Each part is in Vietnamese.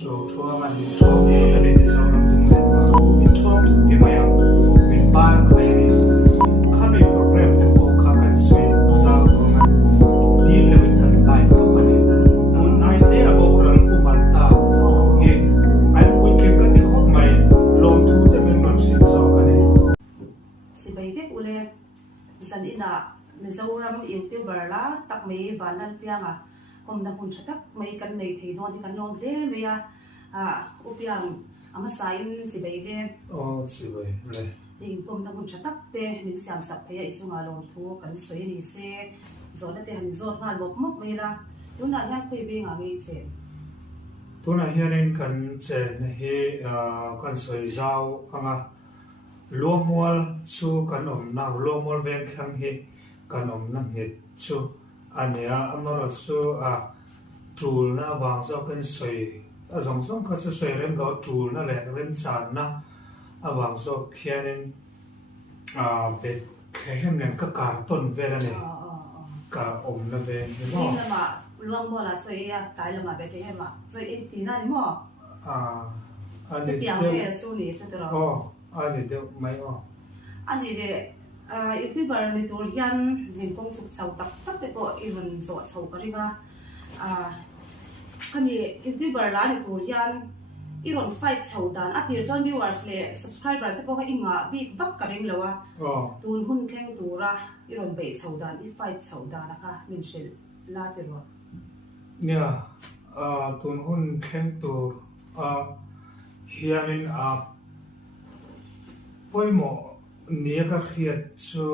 So man min talk na rin sa orang tung min talk imayang min bar kaya kami program na po kakan sui sa mga deal na kan life to pa rin kung naite ako orang kumanta ay weekend ka di ko may long to the min sin sa kanin si baybek ulit san ina mizoram youtuber la tak may banal pianga kung napun siya tak may kan nay thay doon di kan long de maya upiang ama sain si baybek si bay le ding kung napun siya tak te ning siam sap kaya ito nga long to kan soy ni se zo na te han zo nga lok mok may la yun na yang kuy bing ang ite tuna hianin kan chen hi kan soi zau anga lomol chu kan na lomol ven khang hi kan na ngit chu ania amaro chu tool na wang zo kan soi zong zong ka su soi rem lo tool na le rem san na awang zo hianin be khem nen ka ton ve la ne ka na ve ni mo ni la ma luang mo la choi ya tai la ma be te ma choi in ti na ni mo ani piang he su ni chu tro ani de mai ani de youtuber ni tur yan jin kong chuk chau tak tak te ko even zo chau ka ri ga kami youtuber la ni tur yan iron fight chau dan atir jon viewers le subscriber te ko ka inga big bak ka ring lawa tun hun thleng tura iron be chau dan I fight chau dan ka min shil la te ro nia tun hun khem tur hianin poimo nia ka khiat chu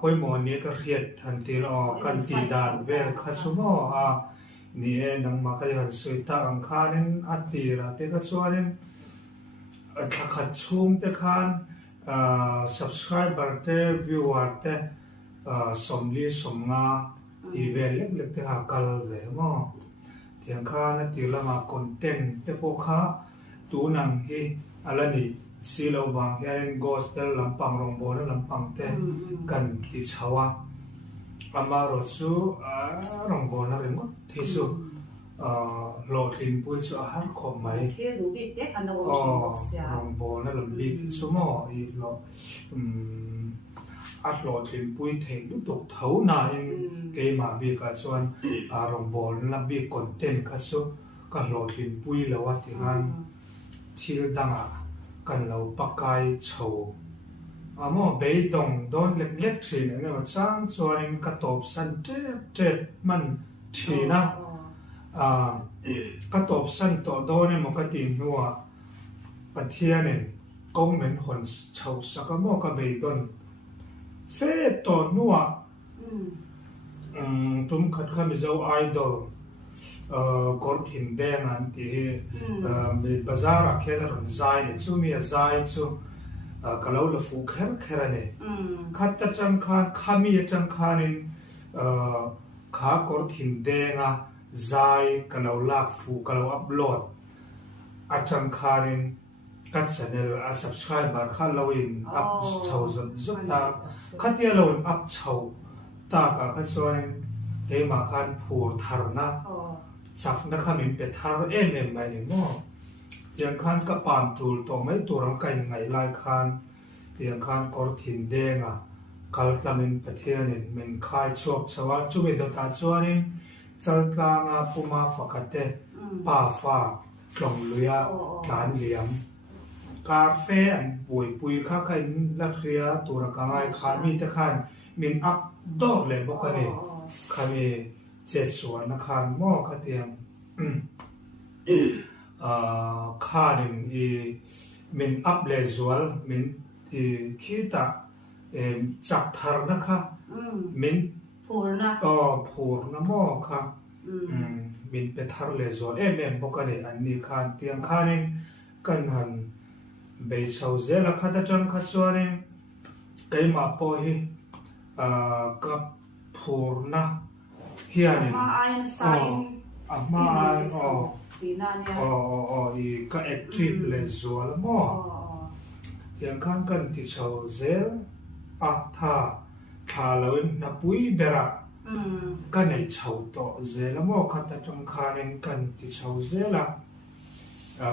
poimo nia ka khiat than tir kan ti dan ver kha chu mo ni nang ma ka yan sui ta ang khanin atira te ka chuanin khat chum te khan subscriber te viewer te somli somnga event lek lek te ha kal ve mo tiang kha na tilama content te po kha tu nang hi alani silo wang hian gospel lampang rongbo na lampang te kan ti chawa amaro chu rongbo na ringo thisu lo thin pui chu har khom mai the du bi te kan no sia rongbo na lambi chu mo I lo at lo thin pui thei du tok thau na in ke ma bi ka chuan rongbo na bi content kha chu ka lo thin pui lo wa ti han thil danga kan lo pakai chho amo be dong don lek lek thin anga ma chang chuanin ka top san tre man thina ka top san to don mo ka tin nuwa pathianin komen hon chho sakamo ka be don fe to nuwa tum khat kha mi zo idol kor thin deng an ti mi bazar khela ron zai ni chu mi zai chu kalau la fu kher kherane khat ta chang khan khami chang khanin kha kor thin denga zai kalau la fu kalau upload a chang khanin kat channel a subscriber kha lawin up chho zot ta khatia lawin up chho ta ka chuan ke ma khan phur tharna sak na khamin pe thar mai ni mo yang khan ka pam tul to mai turang kai ngai lai khan yang khan kor thin denga kal tlamin pathianin men khai chok chawa chume do ta chuanin chaltla nga puma fakate pa fa klong luya tan liam ka fe an pui kha kai la khria tura ka ngai khan mi te khan min up do le bokani khami che suan na khan mo kha tiang khanin min up le zual min khita chak thar na kha min phur na mo kha min pe thar le zual em bokani an ni khan tiang khanin kan han be chau zela kha ta chang kha chuanin kai ma po hi ka phur na hianin ayan sign ama tinanya I ka active le zual mo yang kan kan ti chau zel tha lawin na pui bera kan nei chau to zela mo kha ta chang khanin kan ti chau zela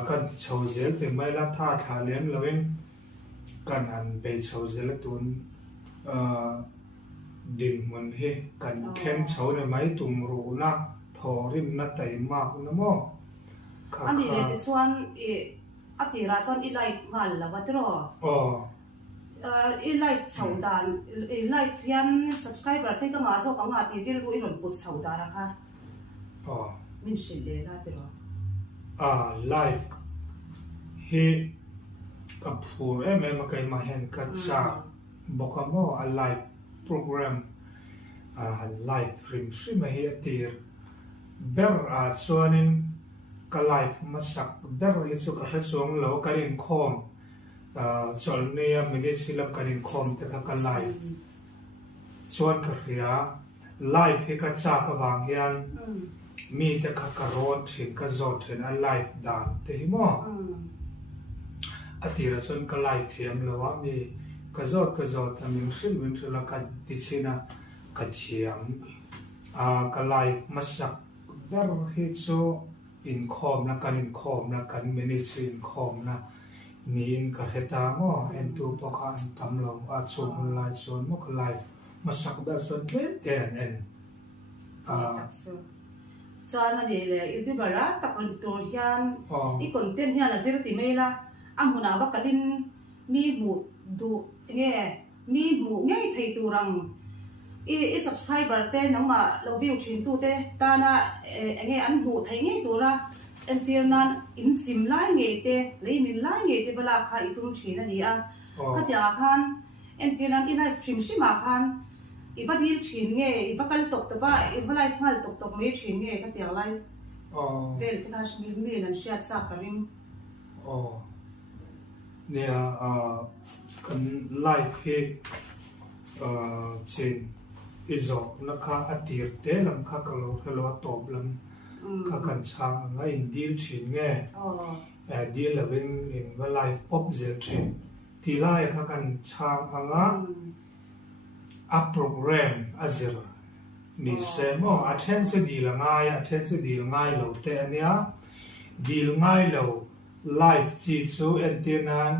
กันชาวเซลแต่ไม่ละท่าทาเลี้ยงเราเองกันอันไปชาวเซลตุนดินมันเฮกันเข้มชาวในไม้ตุ่มรูนะทอริมนัดไตมากนะมั้งอันนี้เลยส่วนอัติราส่วนอีไลฟ์งานละวัดรออีไลฟ์ชาวดานอีไลฟ์ยัน subscriber ที่ก็งาโซกังอาที่ที่รู้อีหล่นปุดชาวดานะคะมินชิลเลยนะที่รอไลฟ์เฮกับผู้มาเกยมาเห็นกันจ้าบอกว่าไลฟ์โปรแกรมไลฟ์ริมซิมาเฮตีร์เบอร์ส่วนนึงก็ไลฟ์มาสักเบอร์เฮสุกับส่วนเราการอินคอมส่วนนี้ไม่ได้สิลับการอินคอมแต่ก็ไลฟ์ส่วนก็เรียไลฟ์เฮกับจ้ากับบางอย่างมีแต่ข้ากรอดถึงก็จอดถึงไลฟ์ด่านแต่ที่มั่วอาทิตย์ละส่วนก็ไลฟ์เทียมแล้วว่ามีก็จอดทำอย่างสิ่งวิ่งสุดละกันดิฉันก็เทียมก็ไลฟ์มาสักเบอร์เฮโซอินคอมนะกันอินคอมนะกันเมนิสินคอมนะนี่ก็เหตุการณ์ว่าเอ็นตัวพวกเขาทำเราส่วนไลฟ์ส่วนมันก็ไลฟ์มาสักเบอร์ส่วนเล็กเด่นจานนั่นเองเลยยูทูบเบอร์ละตักเป็นตัวยันอีคอนเทนต์ยันละเสร็จที่ไม่ละอันหัวหน้าว่ากันลินมีหมู่ดูเงี้ยมีหมู่เงี้ยไทยตัวรังอี subscriber เต้น้องมาเราวิวชินตัวเต้ตาหน้าเงี้ยอันหมู่ไทยเงี้ยตัวละเอ็นเทียนันอินซิมไล่เงี้ยเต้เลยมินไล่เงี้ยเต้เวลาข้าอีตุ้มชินนั่นเองข้าจะอาคันเอ็นเทียนันอีไลฟ์ชิมชิมาคันอีบัดยีชินเงี้ยอีบัดกัลตกตัวบ้าอีบัดไลฟ์ฟัลตกไม่ชินเงี้ยข้าจะไลฟ์เวลที่ข้าชมีมีนั่นเชียร์สักการิมเนี่ยกันไลฟ์เฮเช่นอิจอกนักข่าวอาทิตย์เดลำข่าวกลอเราตอบลำข่าวกันช่างง่ายดีลชินเงี้ยดีลแล้วเป็นว่าไลฟ์ป๊อปเซลชินที่ไลฟ์ข่าวกันช่างง่ายอัพโปรแกรมอาจจะนี่เสมออัตเทนส์ดีละง่ายอัตเทนส์ดีละง่ายเราแต่อันเนี้ยดีละง่ายเราไลฟ์จีซูเอ็นเทนัน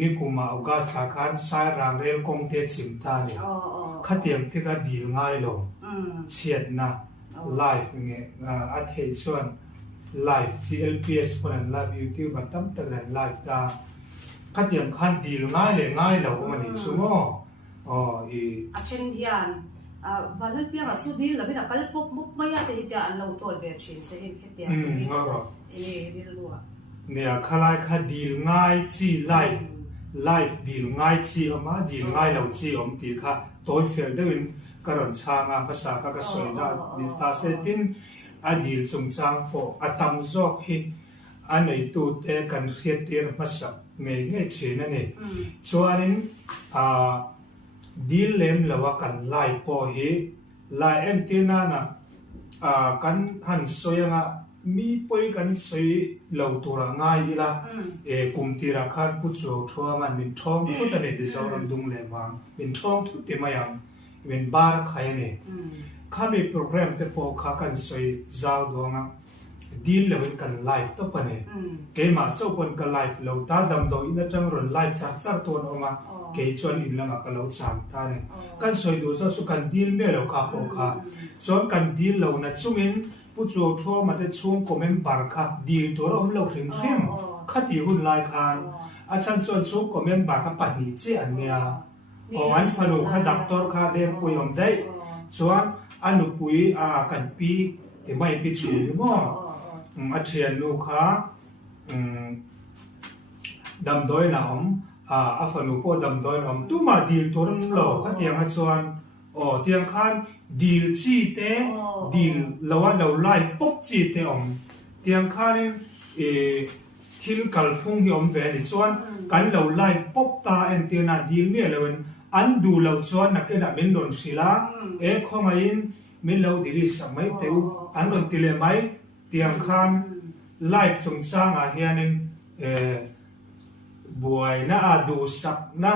นิคุมาอุกาสาขันสายรางเรลคงเทสิมตาเนี่ยขัดเตียงที่ก็ดีง่ายลงเฉียดนะไลฟ์เงี้ยอัตเทนส่วนไลฟ์ GLPS คนนั้นไลฟ์ YouTube บัตรตั้งแต่นั้นไลฟ์ตาขัดเตียงขันดีง่ายเลยง่ายเราก็มันอีกสุโม่อาเช่นเดียนวันนั้นเพียงสุดดีแล้วไม่ได้ก็ปุ๊บปุ๊บไม่อยากที่จะเราโจทย์แบบเช่นเช่นแค่เดียนนี่รู้เนี่ยขลายคดีง่ายจีไลฟ์ดีง่ายจีออกมาดีง่ายเราจีอมตีค่ะตัวเฟลเดวินกระดช่างภาษาก็สวยนะดิสตาเซตินอดีตสงสารโฟอัตมจอกฮิอันไหนตัวเตกันเสียเตียนมาสักเงี้ยเช่นนั่นเองส่วนนี้ดีเล่มแล้วว่ากันไลฟ์พอฮีไลฟ์เอ็นตีน่านะกันหันสวยงามีป่วยกันสวยเหล่าตัวง่ายละกุมตีราคาผู้ชมชัวมันมินท้องทุกตันเองดิฉันดุงเลยวังมินท้องทุกที่มายังมินบาร์ขายเนี่ยข้ามีโปรแกรมที่พอข้ากันสวยจาวดวงดีเล่มกันไลฟ์ตัวปนเนี่ยเกมาเจ้าคนกันไลฟ์เหล่าตาดำโดอินจังรอนไลฟ์จัดตัวออกมาเกจวนอินลังก็เราสามตาเนี่ยกันสวยดูซะสุกันดีลเมื่อเราข้าพอข้าส่วนกันดีลเราเนี่ยช่วงนี้ผู้ชมชัวมันจะช่วงคอมเมนต์บาร์คับดีลตัวเราเราถึงเข้มขัดที่หุ่นลายคานอาจารย์ชวนช่วงคอมเมนต์บาร์คับปัจจุบันอันเนี้ยอันพนุขัดดักตอร์ขัดเรียนคุยอมได้ส่วนอันนุปุยกันปีที่ไม่ปีชูนี่มั้งอาเชียนลูกค้าดำดอยน้ำพนุพอดำดอยน้ำตู้มาดีลตัวเราขัดเตียงให้ส่วนเตียงขันดีลจีเต้ดีลเราว่าเราไล่ปุ๊บจีเต้เตียงขันทิลกัลฟงที่เวนิส่วนกันเราไล่ปุ๊บตาเอ็นเตียนาดีลเนี่ยเราอันดูเราส่วนนักเก็ตมินโดนศิลาข้อมาอินมินเราดีลิสมัยเตวอันโดนติเลมัยเตียงขันไล่จงสร้างอาเฮียนินบวยน่าดูสักนะ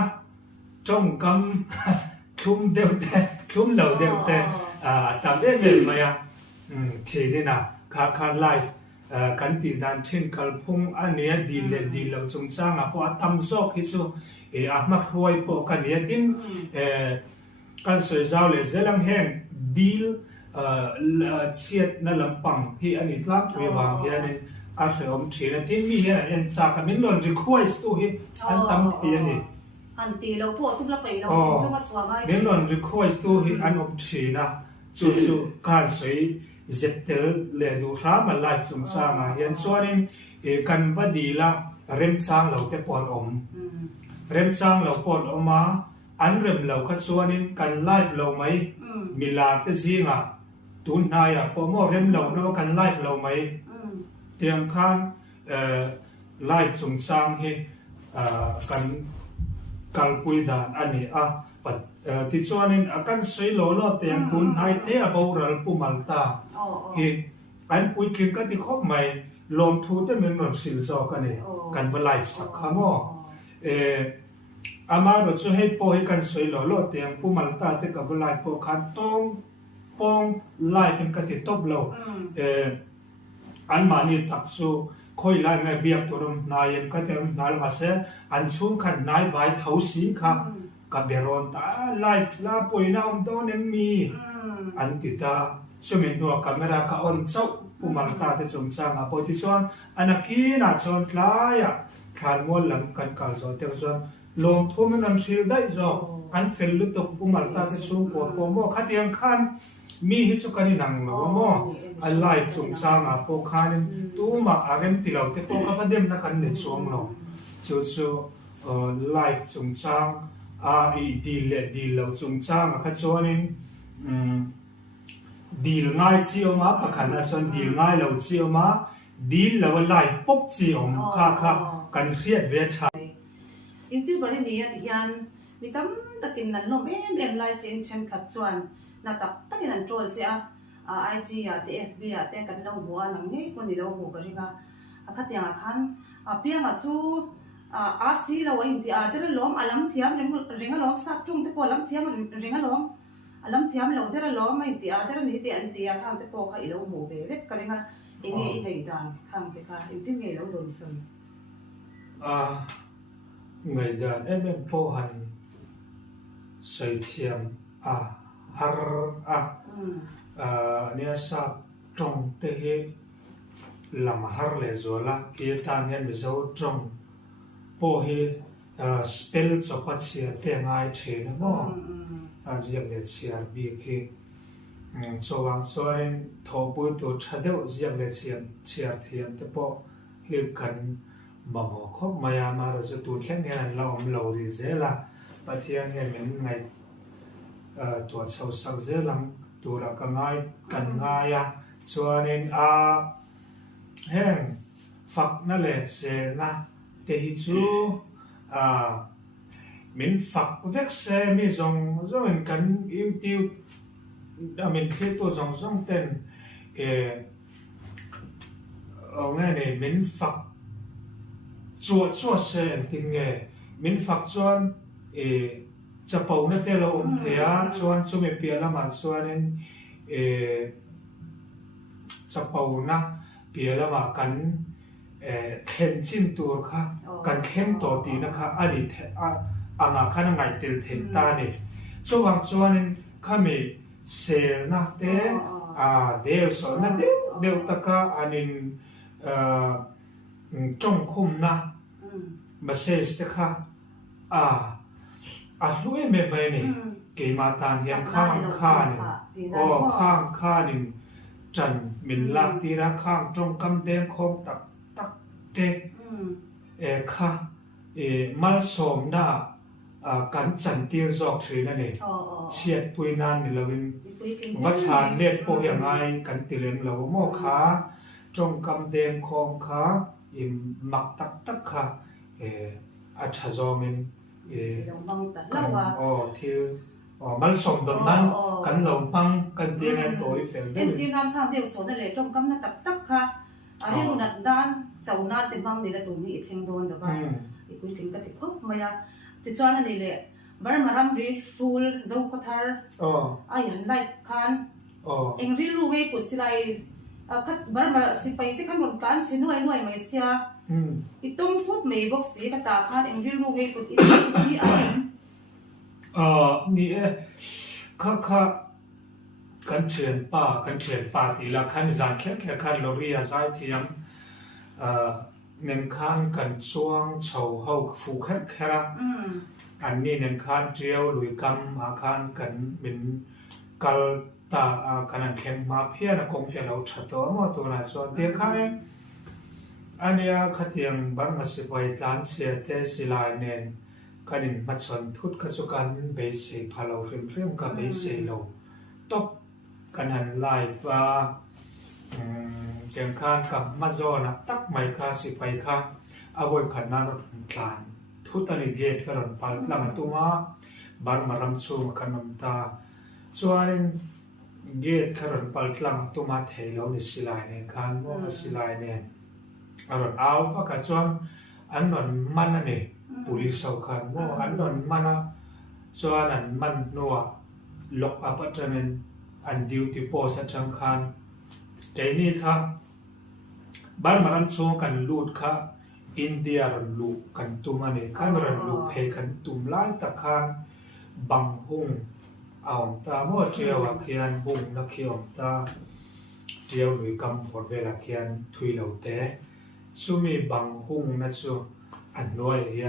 จงกำคุ้มเดียวแต่คุ้มเหล่าเดียวแต่ตามได้เงินมาอย่างเช่นนี่นะคาไลฟ์ กันตีดันเช่นกัลพงอันเนี้ยดีเลยดีเราจงสร้างพอทำซอกฮิซูมาคอยพอกันเนี้ยดิ้นกันสวยเจ้าเลยเจลังแห้งดีลเชียดนั่นลำปังที่อันนี้ลักวิวางเฮียนี่อาศัยอมเชียนที่มีเฮียนี่จากกันมินหล่นจะคุยสู้ฮิอันตั้มเฮียนี่อันตีเราพวกทุกละไปเราทุกมาสวงไงมินหล่นจะคุยสู้ฮิอันอมเชียนะจู่การสวยเจ็บเตลเลดูรามันไล่จุงสร้างเฮียนส่วนนี้กันว่าดีละเริ่มสร้างเราแต่ปอนอมเริ่มสร้างเราปอนออกมาอันเริ่มเราคัดส่วนนี้กันไล่เราไหมมีลาเตซิงอ่ะตุนนายอ่ะพอมอเริ่มเราเนาะกันไล่เราไหมเตียงข้างไล่จุงสร้างให้กันกัลปุยดานอันนี้ปัดที่ส่วนนี้กันสวยโลโลเตียงตุนนายเทียบเอาเราปุ่มอัลตาเห็นอันปุยกินก็ที่ครบใหม่ลมทูจะเป็นหนอนสิลซอกันเนี่ยกันว่าไลฟ์สักคำว่าอามาเราจะให้พอให้กันสวยหล่อๆเตียงผู้มันตาแต่กับไลฟ์พอคันต้องปองไลฟ์เป็นกันที่ตบเราอันมานี่ตักสู้คอยไล่ไงเบียกตัวนั้นนายก็จะนายมาเสียอันช่วงขันนายไว้เท้าสีค่ะกับเบรอนตาไลฟ์ลาป่วยน้ำต้นนั้นมีอันติดตาช่วงนี้ตัวкамераก็อ่อนเจ้าผู้มันตาที่สมสร้างพอที่ส่วนอันนักกีฬาส่วนคล้ายขันมวลหลังกันการสอนแต่ส่วนลงทุ่มนั้นสิได้จบอันเฟลลุตผู้มันตาที่สูงกว่าพอมอขัดยังขันมีฮิสุกันนังมาว่ามออะไรสมสร้างพอขันตัวมาอาเรมติเราแต่พอกับประเด็นนักการเน็ตส่งเราจู่ไลฟ์สมสร้างดีเราสมสร้างขัดส่วนนี้ดีลง่ายเชี่ยวมาประคันส่วนดีลง่ายเราเชี่ยวมาดีลเราไลฟ์ปุ๊บเชี่ยวค่ะกันเครียดเวทยิ่งที่บริเวณนี้ยันมีตั้มตะกินนั่นลมเรียนไลฟ์เช่นขัดส่วนนัดตะกินนั่นโจรเสียIG ที่ FB แต่กันเราหัวหนังนี้คนที่เราหัวกันใช่ไหมขัดอย่างขันเพียงสู้ซีเราอินที่แต่เราล้มล้มเทียมเรื่องล้มสักจุ่มแต่พอล้มเทียมเรื่องล้มล้มเทียมเราแต่เราล้มไม่ที่แต่เราหนีที่อันที่ข้างแต่พอเขาอีเราหัวเบ๊กกันเลยค่ะเองไงดังข้างแต่ค่ะอินที่ไงเราโดนส่วนไงดันเป็นพอหันใส่เทียมฮาร์เนี่ยสับตรงเตะลำฮาร์เลโซล่าเกี่ยตานเนี่ยไม่ใช่ตรงพอให้สเปลสปัจเจียเตง่ายเช่นมั้งจะเรียกเชียร์บีคีสว่างสว่างทอปุยตัวชัดเดียวจะเรียกเชียร์เทียมแต่พอให้กันบ่มครบมายามาเราจะตูดแค่เงี้ยเราดีเจล่ะปะเทียนเงี้ยเหมือนไงตัวเช่าสักเจลังตัวเราก็ง่ายกันง่ายส่วนนี้แห้งฝักนั่นแหละเสนะเตหิจูmình phật vết xe mi dòng do mình cần yêu tiêu mình khi tôi dòng tên ở ngay này mình phật chùa xe tình nghề mình phật chuan chập bầu nó tên là thế chuan cho mình bia là mà chuan nên chập bầu na bia là mà cần khen chim tour kha cần khen tổ tí nó kha đi anga khana ngai tel the ta ne chowang chuan khami sel na te deu so na te deu taka anin trong khum na message te kha hlue me mai ni ke ma tan hian khang kha ni khang kha ni chan min lang ti ra khang trong kam de khom tak te kha mal som naกันจันเตียงจอกเฉยนั่นเองเชียดปุยนานนี่เราเป็นวัชานเน็ตโปอย่างไงกันติเลนเราโม่ขาจงกำเดงคองขาอิมมักตักขาอัจฉริยะกันที่มันส่งตอนนั้นกันเราพังกันเตียงไอ้ตัวอีเฟลได้ที่น้ำทางเดียวสวนนั่นแหละจงกำนัดตักค่ะอันนี้รุ่นด้านเจ้าหน้าเต็มบังนี่แหละตัวนี้เทียงโดนหรือเปล่าอีกคนถึงกันติดคุกมาจะชวนนั่นเลยบาร์มารัมรีฟูลเจ้าก็ทาร์ยันไลฟ์คันเอ็งรีรู้ไงกุศล คัดบาร์มาสิไปที่ขนมการสิหน่วยไม่เสียอีตุ้มทุบไม่บอกสีกระตาคาดเองริ้วลูกเองกุดอีที่อะไรนี่ข้ากันเชียนป่าทีละขันจานแค่ขันลอรีอาใจเทียมเน้นขันกันช่วงเฉาเฮาฟูแค่ละอันนี้เน้นขันเจียวลุยกำอาขันกันเป็นกัลตากันแข่งมาเพียนคงจะเราชัดตัวมั่วตัวนั้นส่วนเดียวกันอันนี้ขัดยังบางมาสิบวันล้านเสียเตสิลายเน้นกันมาชนทุดขจุกันเบสิพาเราเริ่มกับเบสิเราตบกันหันไล่ว่าเกี่ยงข้างกับมาโซนะตักไม่ค่าสิไปข้างเอาไว้ขันนารถกลางทุตันเกตกันรถพัลลังตัวมาบารมารำชูมากันน้ำตาส่วนเกตกันรถพัลลังตัวมาเทลนิสิลายเนี่ยข้างว่าสิลายเนี่ยอารถเอาว่ากันส่วนอันนั้นมันนั่นเองปุริสเอาขันว่าอันนั้นมันส่วนนั้นมันนัวล็อกอัพอัตเมนอันดิวติโพสัจงคันแต่นี่ครับบ้านมารันโชกันลูดค่ะอินเดียรันลูกันตุมันเองขันรันลูเพกันตุมไล่ตะคันบังหุงเอาตาโมเจียวเขียนบุงนักเขียวตาเจียวหรือกำพอดเวลาเขียนทุยเหล่าเตะสุมีบังหุงนั่นชัวอันน้อยเฮีย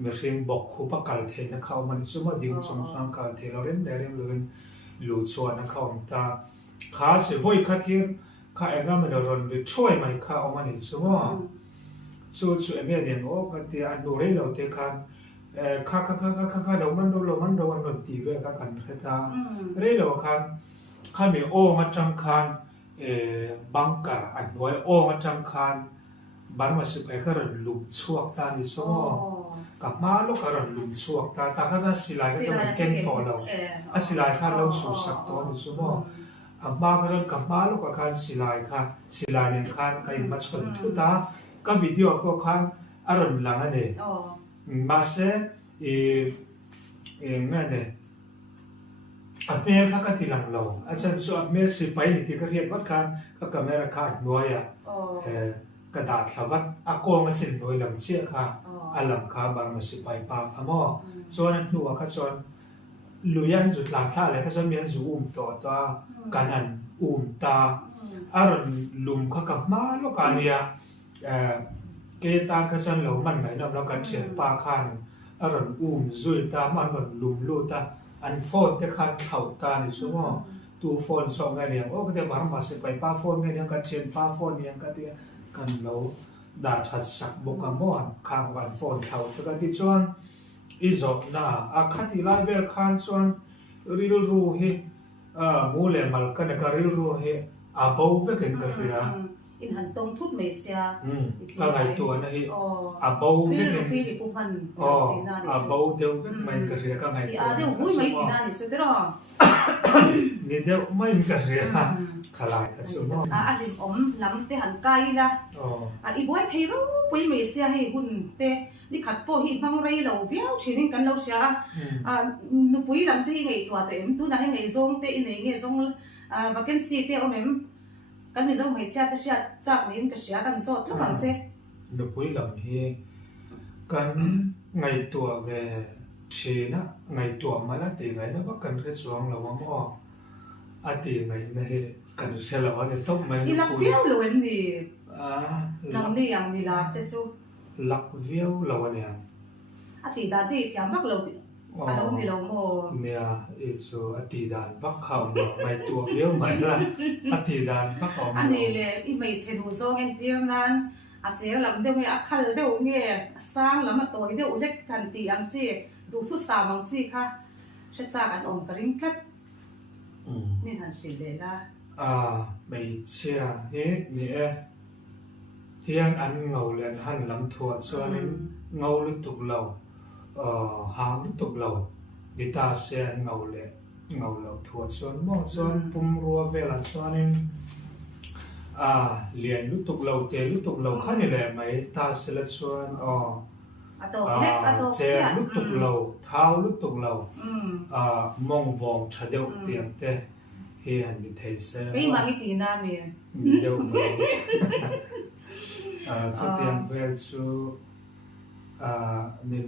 เมื่อเรียนบอกคู่ปะกัลเทนะเขามันสมมติดิ่งสงสารกัลเทเราเล่นได้เล่นเลยลูชวนนะเขาตาขาเสียไว้ข้าเทียมข้าเองก็ไม่ได้รอนไปช่วยไม่ข้าเอามาหนิสมอช่วยเมียเดียงโอ้กันที่อันดูเรื่องเราเตะกันข้าเดามันตีเรื่องกันเรื่องตาเรื่องเรากันข้ามีโอ้มาจังคันบังก์อันน้อยโอ้มาจังคันบางวันสิไปก็รอนลุมช่วงตาหนิสมอกับมาลูกก็รอนลุมช่วงตาข้าก็สิลายก็จะมันเก่งต่อเราสิลายข้าเราสู้สักตัวหนิสมอมาก็จะกับมาลูกก็คันสิลายค่ะสิลายเนี่ยคันก็ยังมาชนทุตาก็วิดีโอก็คันอารมณ์หลังเนี่ยมาเสียแม่เนี่ยอเมริกาก็ตีหลังเราอาจารย์ส่วนอเมริกาสิไปนี่ที่ก็เรียนวัดคันก็กับอเมริกาหน่วยกระดาษสวัสดิ์อากงมันสิหน่วยลำเชี่ยค่ะอันลำคาบางมันสิไปปากพม่าส่วนนั้นหนูก็ส่วนลุยันสุดหลังท่าเลยก็ส่วนเมียนสูต่อการอันตาอารมณ์ลุมเขากับมาลูกการเนี่ยเกตาก็ส่วนเรามันไหนเราการเฉียนปาคันอารมณ์จุยตามันแบบลุมลูตาอันโฟนที่คันเข่าตาในชั่วโมงตูโฟนสองไงเนี่ยโอ้ก็จะบางมาสิไปป้าโฟนไงเนี่ยการเฉียนป้าโฟนเนี่ยก็เดียกันเราดาทัดสักบกมอนข้างวันโฟนเขาแต่ก็ที่ส่วนอีจบน่ะอาคติไลเบลคันส่วนริลรูเฮมูเลมัลกันก็ริลรูเฮอาบูเวกันก็เรียอินหันตรงทุบเมเซียก็ไงตัวนะเฮอาบูเวกันฟิลิปปินส์อาบูเดียวไม่ก็เรียก็ไงตัวเดี๋ยวหุ้ยไม่ที่นั่นสุดที่รอนี่เดียวไม่ก็เรียขลายกันสุดมั้งอันนี้ล้ำแต่หันไกลละอันอีบอยเทโร่ปุยเมเซียให้หุ่นเตนี่ขัดโปหิมังไรเราเวียวชีนิกันเราเสียนุปุยล้ำที่ไงตัวเต็มตัวนั้นให้ไงซงเตอินไงซงวัคซีนซีเตอเมมกันมีซงเมเซียแต่เสียจากนี้ก็เสียกันสดแล้วมันเซ่นุปุยล้ำที่กันไงตัวเวชีนะไงตัวมาแล้วตีไงนะว่ากันแค่สวงเราว่ามั่วอาตีไงนะเฮกันเสร็จแล้วเนี่ยต้องไม่นี่รักเวียวเลยนี่จำนี่ยังนี่รักแต่ชูลักเวียวเราเนี่ยอาทิตย์ดาที่ที่มักเราอารมณ์นี่เราโม่เนี่ยอีส่วนอาทิตย์ดานพักเขาไม่ตัวเวียวไม่ละอาทิตย์ดานพักเขาอันนี้เลยอีไม่เช่นหูโซ่เงินเดียวนั้นอาจจะลำเดียวไงอักขระเดียวไงสร้างแล้วมาตัวเดียวเล็กทันทีอันที่ดูทุกสามังที่ค่ะเชื่อจากอันองค์กริ่งกัดนี่ทันสิเลยละไม่เชื่อเฮ้เนี่ยเที่ยงอันเงาเลียนหันลำทัวส่วนนี้เงาลุตุกเราหางลุตุกเราดิตาเสียเงาเลยเงาเราทัวส่วนมอส่วนปุ่มรัวเวลาส่วนนี้เลียนลุตุกเราเตลุตุกเราขั้นนี่แหละไหมตาเสียส่วนเจลุตุกเราเท้าลุตุกเรามองวองชาเดียวเตียงเตเฮ he han ni thei se cái mà cái tiền nam mình ni đâu mà so tiang vel chu ni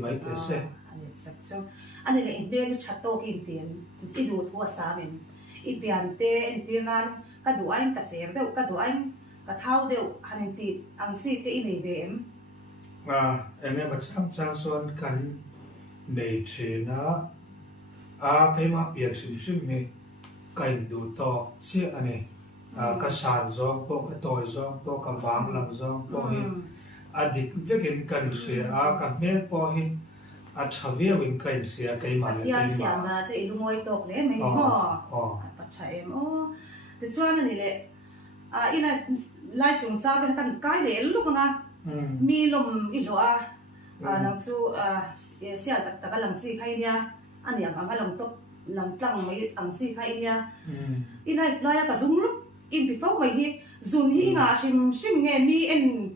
mai te se anh ấy sắp cho anh ấy là in bên chat to cái tiền cái đồ thua xa mình ít biển te in tiền ăn cái đồ anh cái chén đâu cái đồ anh cái thau đâu anh ấy ăn xí cái in này về em anh em mà sang son kan nei che na cái mà biển sim mi cái đồ to chia anh ấy cái sàn gió po cái tỏi gió po cái vàng làm gió po hi adik vekin kan se cái mel po hi chavia win kan se cái mà thì anh xem là cái ilu ngồi tóc đấy mình ho bắt chạy em thì cho anh này là ý là lại chúng ta bên cạnh cái đấy lúc nào mi lom ilu nang chu sia tak tak lang chi khai nia ani ang lang top lang tlang mai ang chi khai nia i lai ka zum lu in ti fo mai hi zun hi nga sim nge mi en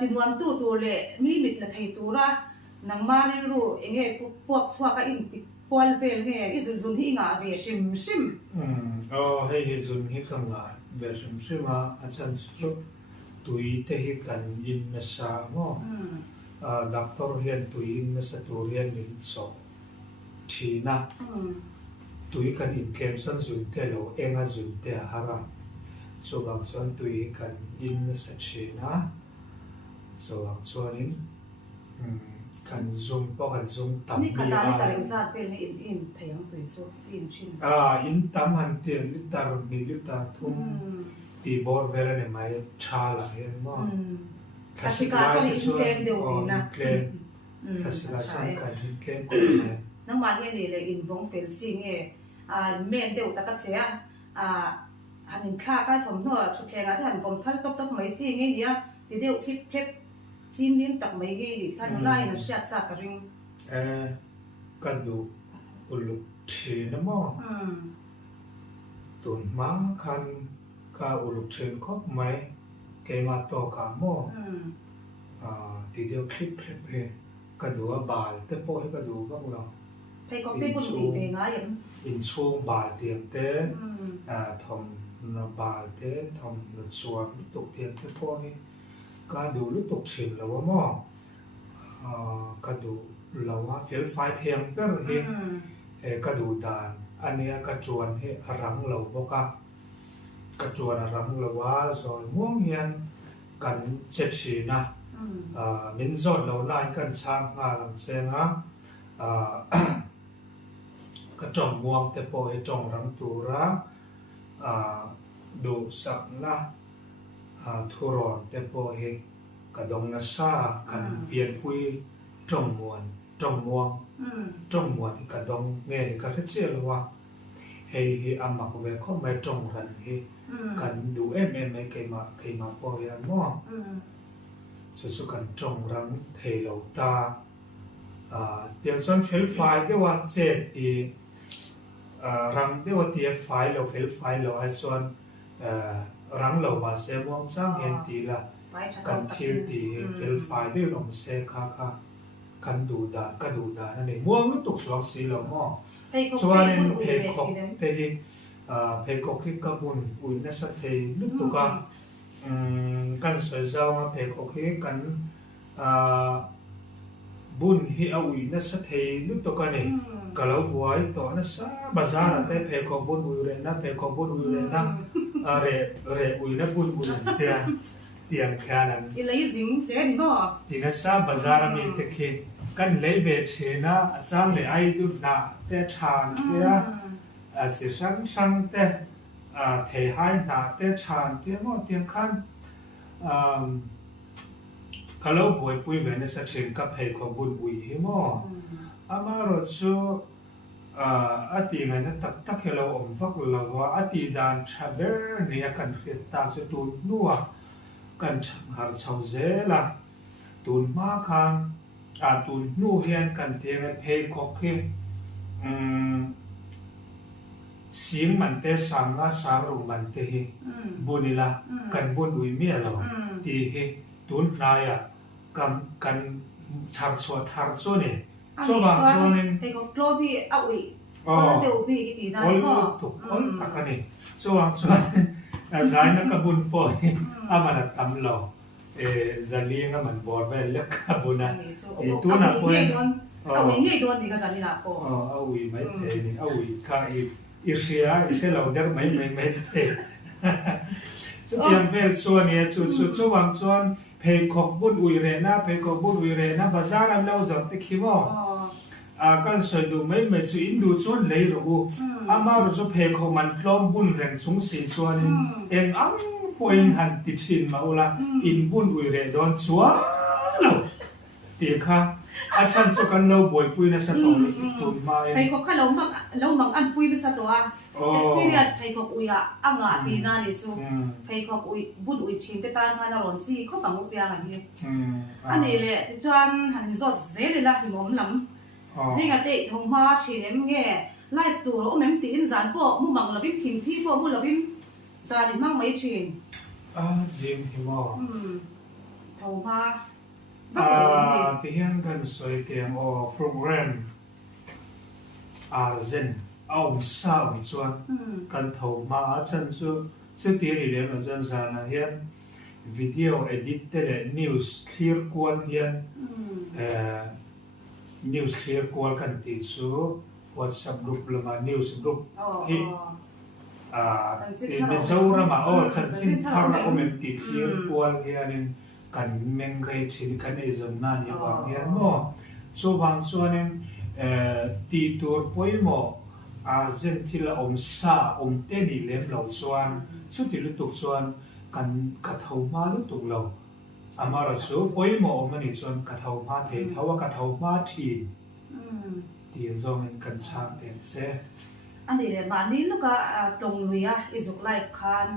ti nuam tu le mi mit la thei tu ra nang ma ni ru enge pok chwa ka in ti pol vel nge i zun hi nga ve sim hei zun hi ka nga ve sim a chan chu tui te hi kan in na sa mo doctor hian tui in na sa tu hian min so thina tui kan in kem san zun te lo enga zun te haram so bang son tui kan in na sa thina so bang chuanin kan zoom po kan zoom tam ni ka ta ring sa pe ni in thayang tui so in chin in tam han te litar ni litar thum ti bor vela ne mai chala hian mo kasika sa in kem de na kasika sa kan in kem ko ne nang ma hian le in bong pel chi nge men de ta ka che hanin kha ka thom no chu thlenga than bom thal top mai chi nge ya ti deu thip phep chin nin tak mai ge di khan lai na shat sa ka ring ka du uluk thi na mo tun ma khan ka uluk chen khop mai ke ma to ka mo ti deu clip he ka du bal te po he ka du bang lo thầy có tên bún bì ngã vậy in chuông bal tiệm te thom nó bal te thom nó chuang lúc tục tiệm te po he ka du lúc tục chin lo mo ka du lo wa fel fai thiang per he ka du dan ania ka chuan he arang lo boka ka chuan arang lo wa rồi muang hian kan che chi na min zot lo lai kan chang nga lam chenga ka trong muang te po he trong ram tu ra du sak na thuron te po he ka dong na sa kan pian pui trong muang ka dong nge ka re che lo wa he amak ve kho mai trong ran he kan du em ke ma po ya mo su kan trong ram thei lo ta tiang son fel fai de wa che ti rang de wa ti fai lo fel fai lo ai son rang lo ba se mong sang hen ti la kan thil ti fel fai de long se kha kan du da ka du da na ne muang lu tuk suak si lo mo chuanin pe ko ki ka bun ui na sa thei lu tu ka kan soi zau pe ko ki kan bun hi a ui na sa thei lu tu ka ne kalau buai to na sa bazar te pe ko bun ui re na re ui na bun tiang khanan ilai zing te ni bo tinga sa bazar mi te khi kan lei ve chena achang le ai du na te chan te si sang te thei hai na te chan te mo tiang khan kalau buai pui ve na sa chen ka phei ko bun ui hi mo ama ro chu ati ngai na tak hello om vak lo wa ati dan thaber ni kan khit ta se tu nuwa kan har chau zela tun ma khan tun nu hian kan tiang phei ko khi sim man te sanga sang ru man te hi bunila kan bun ui mi lo ti hi tun naya kan char chwa thar so ne so bang so nin thầy có lô bi ảo ủy Ol teu pi ki ti na ol ko. tuk ol takani chuang chuan zai na ka bun po amana tamlo zalinga man bor vel lek ka buna tu na po awi ngai don ni ka zani na po awi mai the ni awi ka i sia i se lo der mai the chu tiang vel chuan ni chuang chuan phei khok bun ui re na bazar an lo zam te khimo kan soi du mai chu in du chuan lei ro ama ro chu phei khok man tlom bun reng chung sin chuan eng ang point han ti chin ma ula in bun ui re don chuan lo ti kha a chan chu kan lo boi pui na sa to tu ma phei khok kha lo mang an pui sa to a experience phei khok ui a anga ti na ni chu phei khok ui bun ui chin te tan kha na ron chi kho bang u pya nga ni ani le ti chuan han zot ze le la hi mom lam zinga te thong ma thinem nge life tu ro mem ti in zan po mu mang lo bim thin thi po mu lo bim zan in mang mai thin jim hi mo thong ma ti hian kan soi tiang o program arzen aum sa mi chuan kan tho ma chan chu ti ri le lo chan sa na hian video edit te le news clear kwal hian news clear kwal kan ti chu WhatsApp group lama news group hi mi zorama chan chin thar o mem ti clear kwal hianin kan meng rei thin kan e zon na ni wang hian mo so wang chuanin ti tur poimo Argentina sa te ni lem lo chuan chu ti lu tuk chuan kan ka thau ma lu tuk lo amara chu poimo mani chuan ka thau ma the thawa ka thau ma thi ti zong en kan chang ten se ani le ma ni lu ka tong luya izuk live khan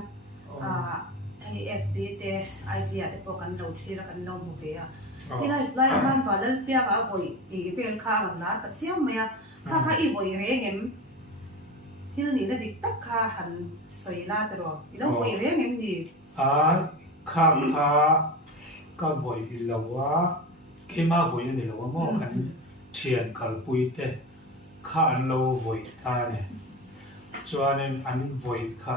AFP te IG te po kan lo thira kan lo mu ve a ti lai khan ba lal pya ka boi ti vel kha man la ta chiam maya kha i boi re ngem thil ni na dik tak kha han soi la te ro i lo boi re ngem ni kha ka boi i lawa ke ma boi ni lawa mo kan thian kal pui te kha an lo boi ta ne chuanin an boi kha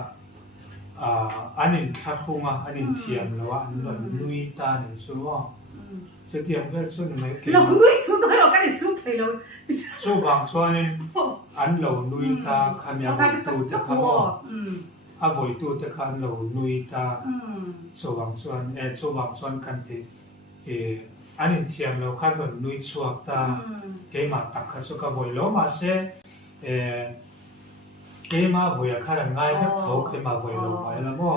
anin thahunga anin thiam lawa an lon nui ta ni chu mo che tiam vel chu mai ke lo nui su to lo ka ni su thei lo chu bang chuanin an lo nui ta khamya tu te kha mo a voi tu te kha an lo nui ta chu bang chuan kan ti anin thiam lo kha lon nui chuak ta ke ma tak kha chu ka voi lo ma se ke ma voi kha ran ngai ka tho ke ma voi lo mai la mo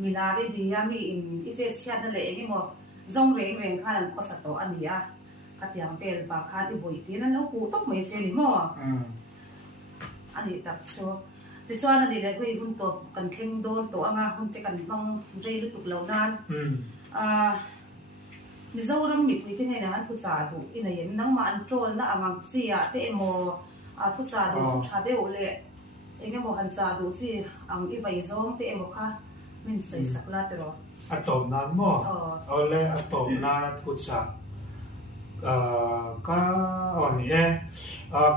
mi la ri di ya mi in i che sia na le ni mo zong reng kha lan ko sa to ani a ka tiang pel ba kha ti boi ti na lo pu tok mai che ni mo ani tak so ti chuan ani le hui hun to kan thleng don to anga hun te kan bang rei lu tuk lo nan mi zo ram mi pui ti nei na an thu cha tu ina yen nang ma an trol na amang chi a te mo thu cha du tha de o le enge mo han cha du chi ang i vai zong te mo kha min sei sak la te ro atop nan mo ole atop na thu cha ka on ye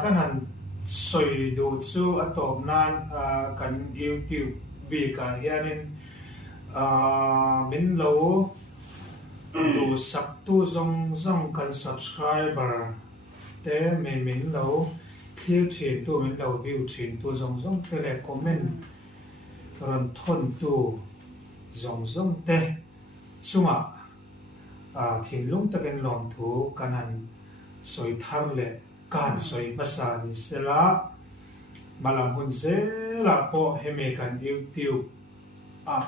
kanan soi du chu atop nan kan YouTube bi ka hianin min lo du sak tu zong kan subscriber te min lo clear thin tu min lo view thin tu zong te le comment ron thon tu zong te chunga thin lung taken lom thu kanan soi thar le kan soi basa ni sela malam hun se la po heme kan YouTube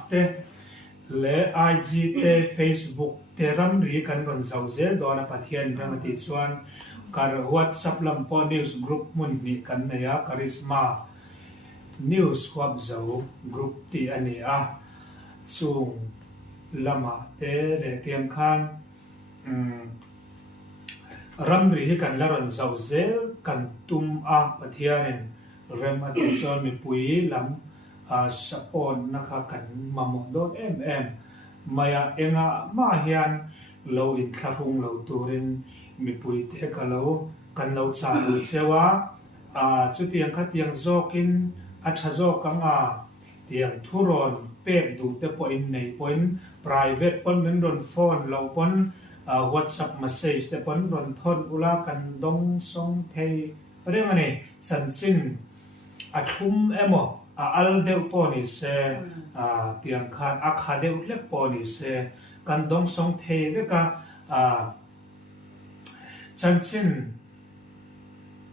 te le IG te Facebook te ram ri kan ron zau zel do na pathian ramati chuan kar WhatsApp lampo news group mun ni kan na ya charisma news hub zau group ti ani a chung lama te le tiam khan ram ri hi kan laron zau zel kan tum a pathian rem ati chon mi pui lam sapon nakha kan mamodon maya enga ma hian lo in thlahung lo turin mi pui te ka lo kan lo cha lu chewa chu tiang kha tiang zokin a tha zok anga tiang thuron pek du te po in nei point private pon min ron phone lo pon WhatsApp message te pon ron thon ula kan dong song thei reng ani san chin a thum emo a al deuh po ni se tiang khan a kha deuh hlek po ni se kan dong song thei veka chan chin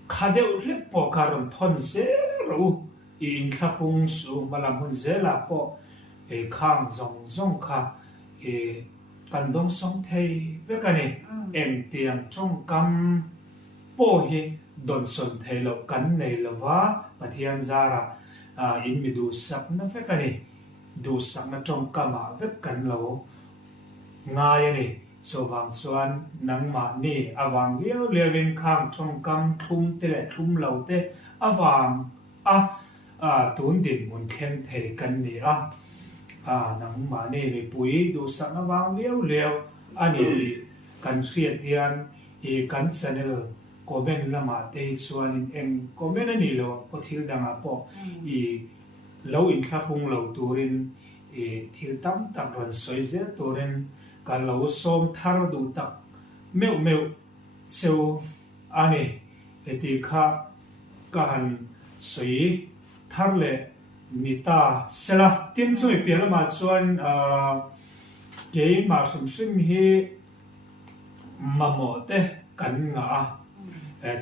kha deuh hlek po karon thon zero i in thla hung su malam hun zela po e khang zong kha e kan dong song thei veka ni em tiang trong kam po hi don son thei lo kan nei lo wa pathian zara in mi du sak na veka ni du sak na trong kama vek kan lo ngai ani so wang chuan nang ma ni awang lewin khang trong kam thum te le thum lo te awang tun din mun khem thei kan ni nang ma ni mi pui du sak na wang lew ani kan riat hian i kan channel comment lama te chuan en comment ani lo pothil danga po i lo in thla hung lo turin e thil tam tak ron soi zel turin kan lo som thar du tak meu cheu ani eti kha kan soi thar le mita sela tin chui pial ma chuan ke ma sim hi mamo te kan nga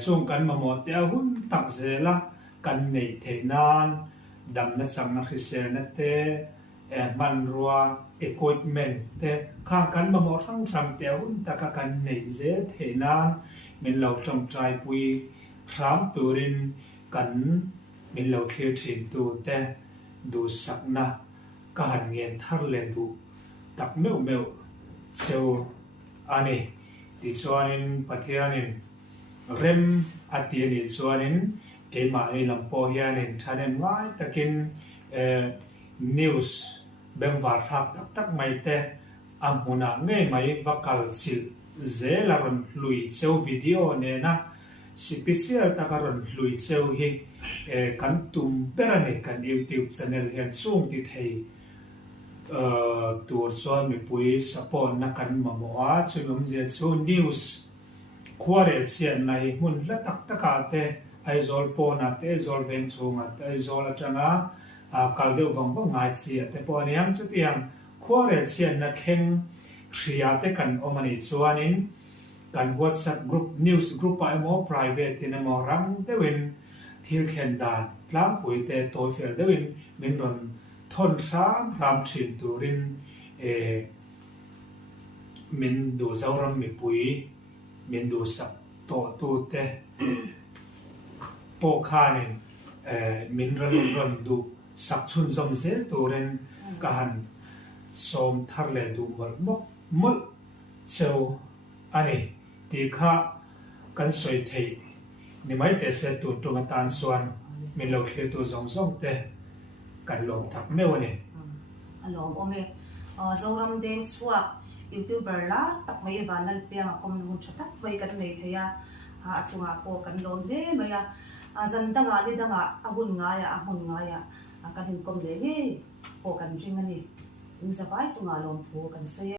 chung kan mamo te hun tak zela kan nei theinan dam na chang na khisel na te man ruwa equipment te kha kan mamo thang te hun taka kan nei zel theinan min lo trong trai pui ram turin kan min lo thlir thin tu te du sakna ka han ngen thar le du tak meu cheu ani ti chuanin pathianin rem atiani chuanin keima ei lampo hianin thanen ngai takin news bemwar thak tak mai te amhuna nge mai vakal chil zelaron lui cheu video ne na special takaron lui cheu hi kan tum perane kan YouTube channel hian chung ti thei tur chuan mi pui support na kan mamoa chungom je chu news khuarel sian nai mun la tak taka te aizol po na te zol ven chunga te aizol atanga kaldeu wangbo ngai chi te po niam chu tiang khuarel sian na thleng hria te kan omani chuanin kan WhatsApp group news group pa emo private in emo rang dewin thil khen dan tlang pui te toy fel dewin min ron thon ram thin turin min du zauram mi pui min du sak to tu te po khanin min ron du sak chun zom zel turin kahan som thar le du mol cheu ani ti kha kan soi thei ni mai te se tu tunga tan suan min lo khre tu zong te kan lom thak meu ani alom ome zoram den chua youtuber la tak mai banal piang kom nun thatak vai kan nei theya chunga po kan lom de maya zan danga li danga ahun nga ya kan hin kom le he po kan ring ani in zabai chunga lom thu kan soye